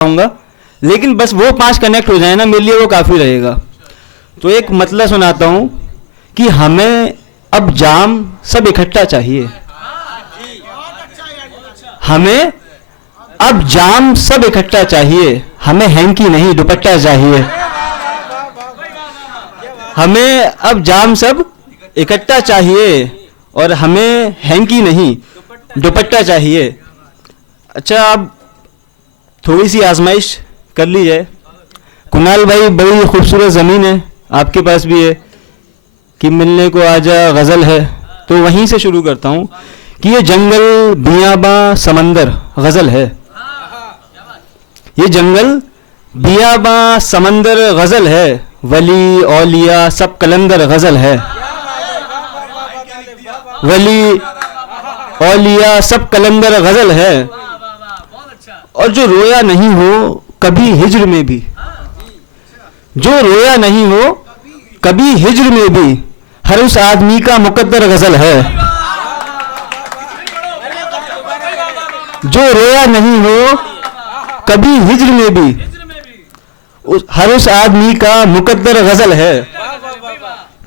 पाऊंगा, लेकिन बस वो 5 कनेक्ट हो जाए ना मेरे लिए वो काफ़ी रहेगा। तो एक मतलब सुनाता हूँ कि हमें अब जाम सब इकट्ठा चाहिए, हमें अब जाम सब इकट्ठा चाहिए, हमें हैंकी नहीं दुपट्टा चाहिए। हमें अब जाम सब इकट्ठा चाहिए और हमें हैंकी नहीं दुपट्टा चाहिए। अच्छा, अब थोड़ी सी आजमाइश कर ली जाए। कुणाल भाई, बड़ी खूबसूरत ज़मीन है आपके पास भी है कि मिलने को आजा गज़ल है, तो वहीं से शुरू करता हूँ कि ये जंगल बियाबां समंदर गज़ल है, ये जंगल बियाबां समंदर गज़ल है, वली औलिया सब कलंदर गज़ल है, वली औलिया सब कलंदर गज़ल है। और जो रोया नहीं हो कभी हिज्र में भी, जो रोया नहीं हो कभी हिज्र में भी, हर उस आदमी का मुकद्दर गज़ल है। जो रोया नहीं हो कभी हिज्र में भी, हर उस आदमी का मुकद्दर गज़ल है।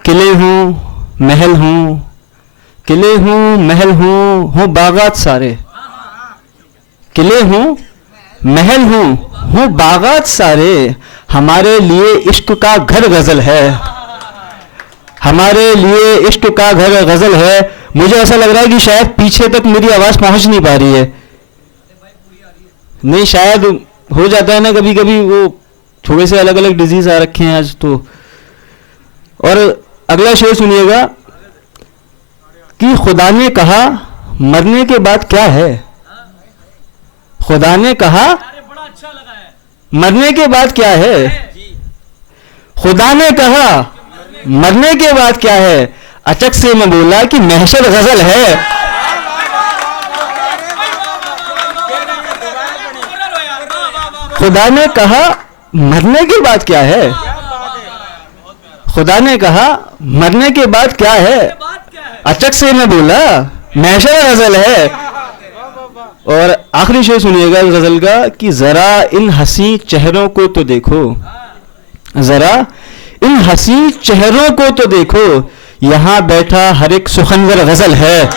किले हूँ महल हूँ, किले हूँ महल हूँ बागात सारे, किले हूँ महल हूँ बागात सारे, हमारे लिए इश्क का घर गज़ल है, हमारे लिए इश्क का घर गज़ल है। मुझे ऐसा लग रहा है कि शायद पीछे तक मेरी आवाज़ पहुंच नहीं पा रही है। नहीं, शायद हो जाता है ना कभी कभी, वो थोड़े से अलग अलग डिजीज आ रखे हैं आज तो। और अगला शेर सुनिएगा कि खुदा ने कहा मरने के बाद क्या है, खुदा ने कहा मरने के बाद क्या है, खुदा ने कहा मरने के बाद क्या है, अचक से मैं बोला कि महशर गज़ल है। खुदा ने कहा मरने के बाद क्या है, खुदा ने कहा मरने के बाद क्या है, अचक से मैं बोला महशर गज़ल है। और आखिरी शेर सुनिएगा इस गज़ल का कि ज़रा इन हसी चेहरों को तो देखो, ज़रा इन हसी चेहरों को तो देखो, यहाँ बैठा हर एक सुखनवर गज़ल है,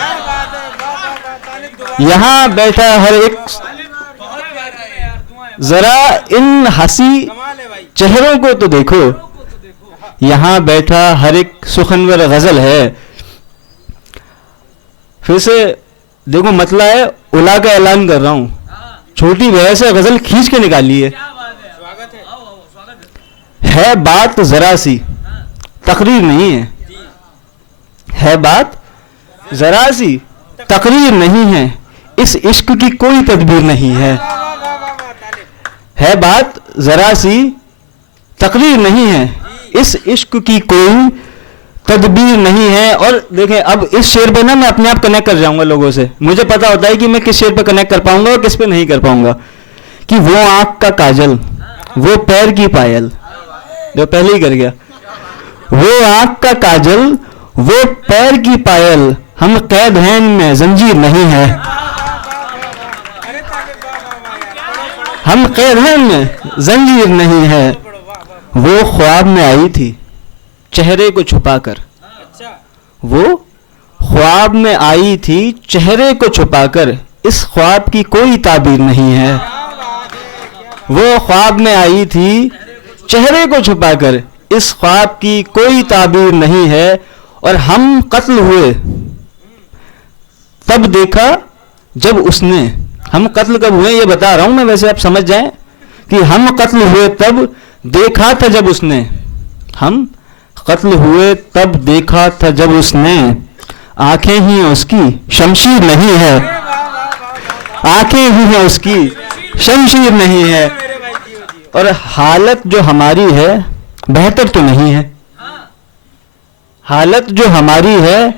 यहाँ बैठा हर एक, ज़रा इन हसी चेहरों को तो देखो, यहाँ बैठा हर एक सुखनवर गज़ल है। फिर से देखो, मतला है उला का ऐलान कर रहा हूँ, छोटी बहन से गज़ल खींच के निकाली है बात ज़रा सी तकरीर नहीं है, है बात ज़रा सी तकरीर नहीं है, इस इश्क की कोई तदबीर नहीं है बात ज़रा सी तकरीर नहीं है, इस इश्क की कोई तदबीर नहीं है। और देखें, अब इस शेर पे ना मैं अपने आप कनेक्ट कर जाऊंगा लोगों से, मुझे पता होता है कि मैं किस शेर पे कनेक्ट कर पाऊंगा और किस पे नहीं कर पाऊंगा। कि वो आंख का काजल, वो पैर की पायल, जो पहले ही कर गया, वो आंख का काजल, वो पैर की पायल, हम कैद हैं में जंजीर नहीं है, हम कैद हैं में जंजीर नहीं है। वो ख्वाब में आई थी चेहरे को छुपाकर, वो ख्वाब में आई थी चेहरे को छुपाकर, इस ख्वाब की कोई ताबीर नहीं है। वो ख्वाब में आई थी चेहरे को छुपाकर, इस ख्वाब की कोई ताबीर नहीं है। और हम कत्ल हुए तब देखा जब उसने, हम कत्ल कब हुए ये बता रहा हूं मैं, वैसे आप समझ जाएं कि हम कत्ल हुए तब देखा था जब उसने, हम कत्ल हुए तब देखा था जब उसने, आंखें ही उसकी शमशीर नहीं है, आंखें ही हैं उसकी शमशीर नहीं है। और हालत जो हमारी है बेहतर तो नहीं है, हालत जो हमारी है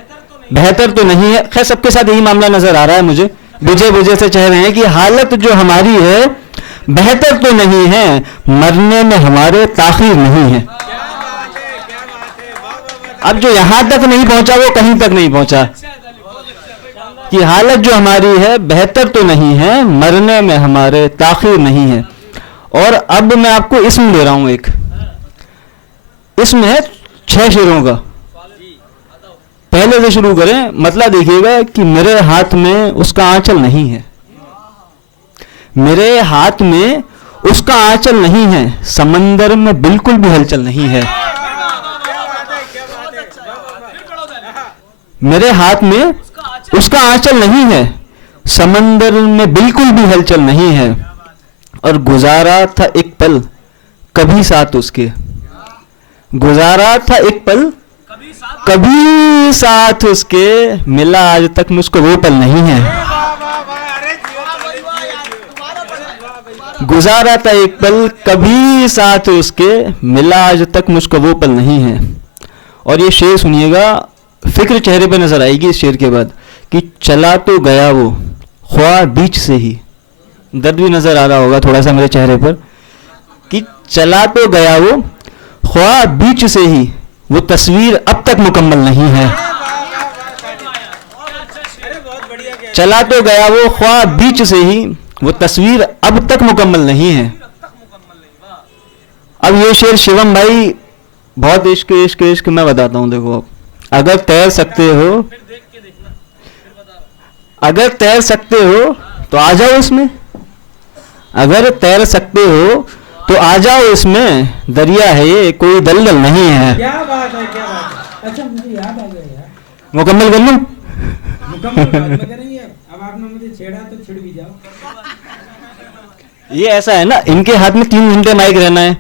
बेहतर तो नहीं है। खैर सबके साथ यही मामला नजर आ रहा है मुझे, बुझे बुझे से कह रहे हैं कि हालत जो हमारी है बेहतर तो नहीं है, मरने में हमारे ताखीर नहीं है। अब जो यहां तक नहीं पहुंचा वो कहीं तक नहीं पहुंचा। कि हालत जो हमारी है बेहतर तो नहीं है, मरने में हमारे ताखीर नहीं है। और अब मैं आपको इसम दे रहा हूं एक। इसम है 6 शेरों का। पहले से शुरू करें, मतलब देखिएगा कि मेरे हाथ में उसका आंचल नहीं है, मेरे हाथ में उसका आंचल नहीं है, समंदर में बिल्कुल भी हलचल नहीं है। मेरे हाथ में उसका आंचल नहीं है, समंदर में बिल्कुल भी हलचल नहीं है। और गुजारा था एक पल कभी साथ उसके, गुजारा था एक पल कभी साथ उसके, मिला आज तक मुझको वो पल नहीं है। गुजारा था एक पल कभी साथ उसके, मिला आज तक मुझको वो पल नहीं है। और ये शेर सुनिएगा, फिक्र चेहरे पे नजर आएगी इस शेर के बाद कि चला तो गया वो ख्वाह बीच से ही। दर्द भी नजर आ रहा होगा थोड़ा सा मेरे चेहरे पर कि चला तो गया वो ख्वाह बीच से ही, वो तस्वीर अब तक मुकम्मल नहीं है। चला तो गया वो ख्वाह बीच से ही, वो तस्वीर अब तक मुकम्मल नहीं है। अब ये शेर शिवम भाई बहुत इश्क इश्क इश्क मैं बताता हूं। देखो, अगर तैर सकते हो, अगर तैर सकते हो तो आ जाओ इसमें, अगर तैर सकते हो तो आ जाओ इसमें, दरिया है ये कोई दलदल नहीं है। क्या बात है, क्या बात है। अच्छा मुझे याद आ गया यार, मुकम्मल कर लूं? मुकम्मल बाद में करेंगे। अब आपने मुझे छेड़ा तो छिड़ भी जाओ। ये ऐसा है ना, इनके हाथ में 3 घंटे माइक रहना है,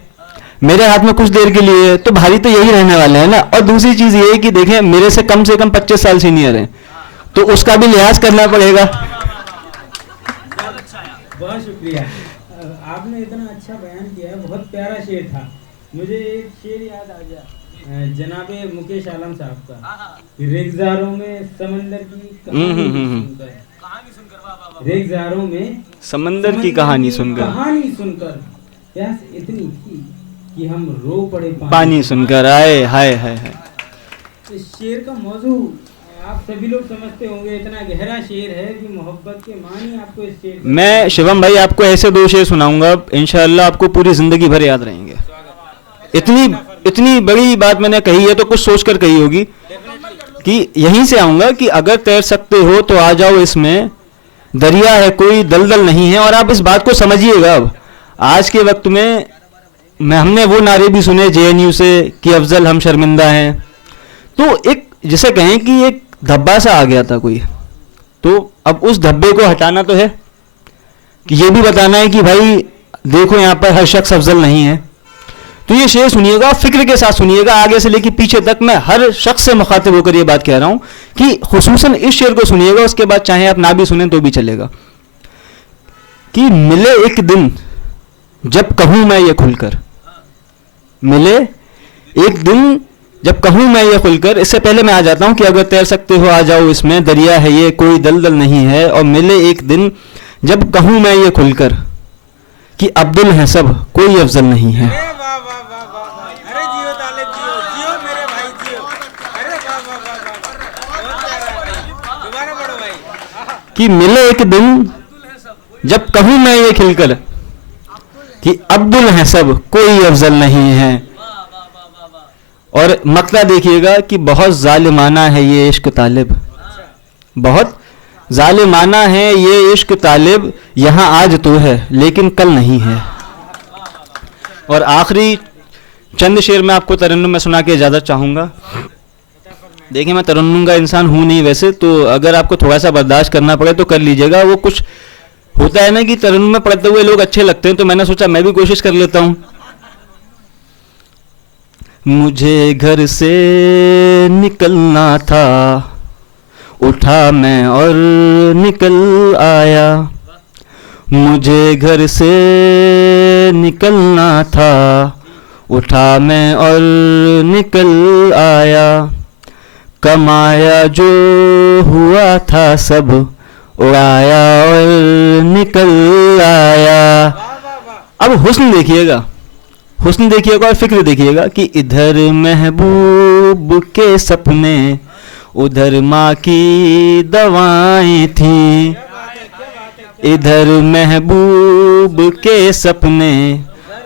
मेरे हाथ में कुछ देर के लिए है, तो भारी तो यही रहने वाले हैं ना। और दूसरी चीज ये है कि देखें मेरे से कम 25 साल सीनियर हैं, तो उसका भी लिहाज करना पड़ेगा। बहुत शुक्रिया, आपने इतना अच्छा बयान किया, बहुत प्यारा शेर था। मुझे एक शेर याद आ गया जनाबे मुकेश आलम साहब का, रेगजारों में समंदर की कहानी सुनकर, रेगजारों में समंदर की कहानी सुनकर प्यास इतनी थी कि हम रो पड़े पानी सुनकर। आए हाय हाय हाय। इस शेर का मौजू आप सभी लोग समझते होंगे, इतना गहरा शेर है कि मोहब्बत के मानी आपको इस शेर। मैं शिवम भाई आपको ऐसे 2 शेर सुनाऊंगा, इंशाअल्लाह आपको पूरी जिंदगी भर याद रहेंगे। इतनी बड़ी बात मैंने कही है तो कुछ सोच कर कही होगी कि यहीं से आऊंगा कि अगर तैर सकते हो तो आ जाओ इसमें, दरिया है कोई दलदल नहीं है। और आप इस बात को समझिएगा, अब आज के वक्त में हमने वो नारे भी सुने JNU से कि अफजल हम शर्मिंदा हैं, तो एक जिसे कहें कि एक धब्बा सा आ गया था कोई, तो अब उस धब्बे को हटाना तो है कि ये भी बताना है कि भाई देखो यहाँ पर हर शख्स अफजल नहीं है। तो ये शेर सुनिएगा, फिक्र के साथ सुनिएगा, आगे से लेकर पीछे तक मैं हर शख्स से मुखातिब होकर ये बात कह रहा हूं कि खुसूसन इस शेर को सुनिएगा, उसके बाद चाहे आप ना भी सुने तो भी चलेगा। कि मिले एक दिन जब कहूं मैं ये खुलकर, मिले एक दिन जब कहूं मैं ये खुलकर। इससे पहले मैं आ जाता हूं कि अगर तैर सकते हो आ जाओ इसमें, दरिया है ये कोई दलदल नहीं है। और मिले एक दिन जब कहूं मैं ये खुलकर कि अब्दुल है सब कोई अफजल नहीं है। कि मिले एक दिन जब कहूं मैं ये खिलकर कि अब्दुल है सब कोई अफजल नहीं है। और मकता देखिएगा कि बहुत जालिमाना है ये इश्क तालिब, बहुत जालिमाना है ये इश्क तालिब, यहाँ आज तो है लेकिन कल नहीं है। और आखिरी चंद शेर मैं आपको तरन्नुम में सुना के इजाज़त चाहूँगा। देखिए मैं तरन्नुम का इंसान हूँ नहीं वैसे, तो अगर आपको थोड़ा सा बर्दाश्त करना पड़े तो कर लीजिएगा। वो कुछ होता है ना कि तरन्नुम में पढ़ते हुए लोग अच्छे लगते हैं, तो मैंने सोचा मैं भी कोशिश कर लेता हूँ। मुझे घर से निकलना था, उठा मैं और निकल आया। मुझे घर से निकलना था, उठा मैं और निकल आया। कमाया जो हुआ था सब उड़ाया और निकल आया। अब हुस्न देखिएगा, हुस्न देखिएगा और फिक्र देखिएगा कि इधर महबूब के सपने, उधर माँ की दवाएं थी। इधर महबूब के सपने,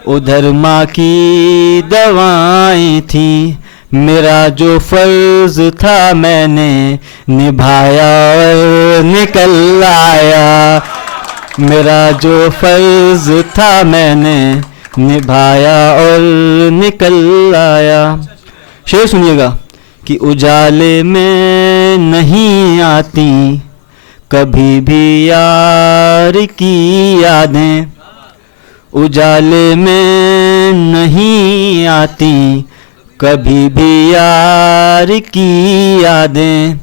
उधर माँ की दवाएं थी। मेरा जो फर्ज था मैंने निभाया और निकल आया। मेरा जो फर्ज था मैंने निभाया और निकल आया। शेर सुनिएगा कि उजाले में नहीं आती कभी भी यार की यादें, उजाले में नहीं आती कभी भी यार की यादें।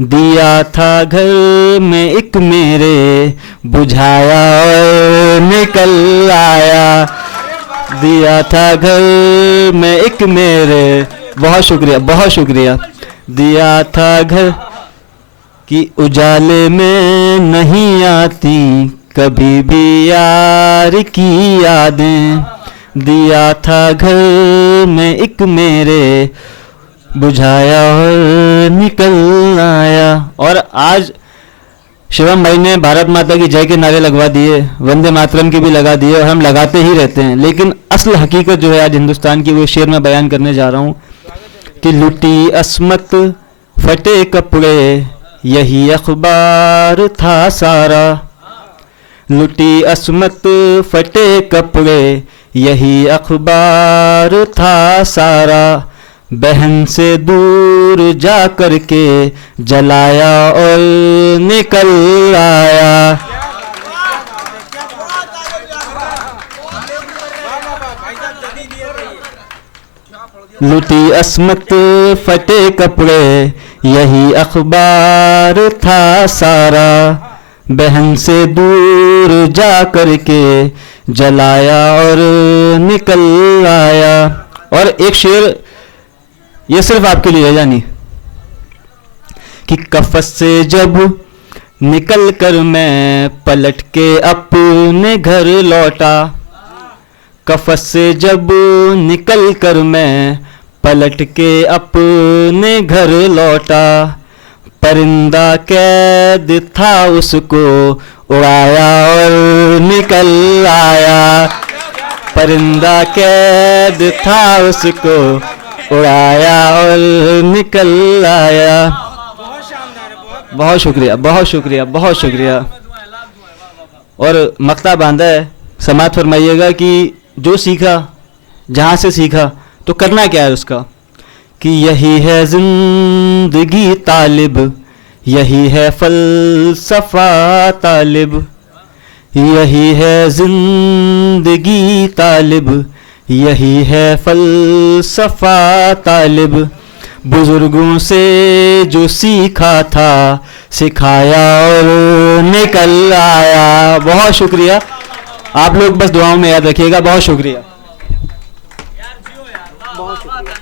दिया था घर में एक मेरे बुझाया और निकल आया। दिया था घर में एक मेरे, बहुत शुक्रिया बहुत शुक्रिया। दिया था घर कि उजाले में नहीं आती कभी भी यार की यादें। दिया था घर में एक मेरे बुझाया और निकल आया। और आज शिवम भाई ने भारत माता की जय के नारे लगवा दिए, वंदे मातरम के भी लगा दिए, और हम लगाते ही रहते हैं। लेकिन असल हकीकत जो है आज हिंदुस्तान की, वो शेर में बयान करने जा रहा हूँ कि लुटी अस्मत फटे कपड़े यही अखबार था सारा। लुटी अस्मत फटे कपड़े यही अखबार था सारा। बहन से दूर जा कर के जलाया और निकल आया। लुटी अस्मत फटे कपड़े यही अखबार था सारा। बहन से दूर जा कर के जलाया और निकल आया। और एक शेर ये सिर्फ आपके लिए है जानी कि कफस से जब निकल कर मैं पलट के अपने घर लौटा। कफस से जब निकल कर मैं पलट के अपने घर लौटा। परिंदा कैद था उसको उड़ाया और निकल आया। परिंदा कैद था उसको उड़ाया और निकल आया। बहुत शुक्रिया बहुत शुक्रिया बहुत शुक्रिया। और मक्ता बांधा है, समाज फरमाइएगा कि जो सीखा जहाँ से सीखा तो करना क्या है उसका, कि यही है जिंदगी तालिब, यही है फलसफा तालिब। यही है जिंदगी तालिब, यही है फलसफा तालिब। बुजुर्गों से जो सीखा था सिखाया और निकल आया। बहुत शुक्रिया। आप लोग बस दुआओं में याद रखिएगा। बहुत शुक्रिया। बहुत शुक्रिया।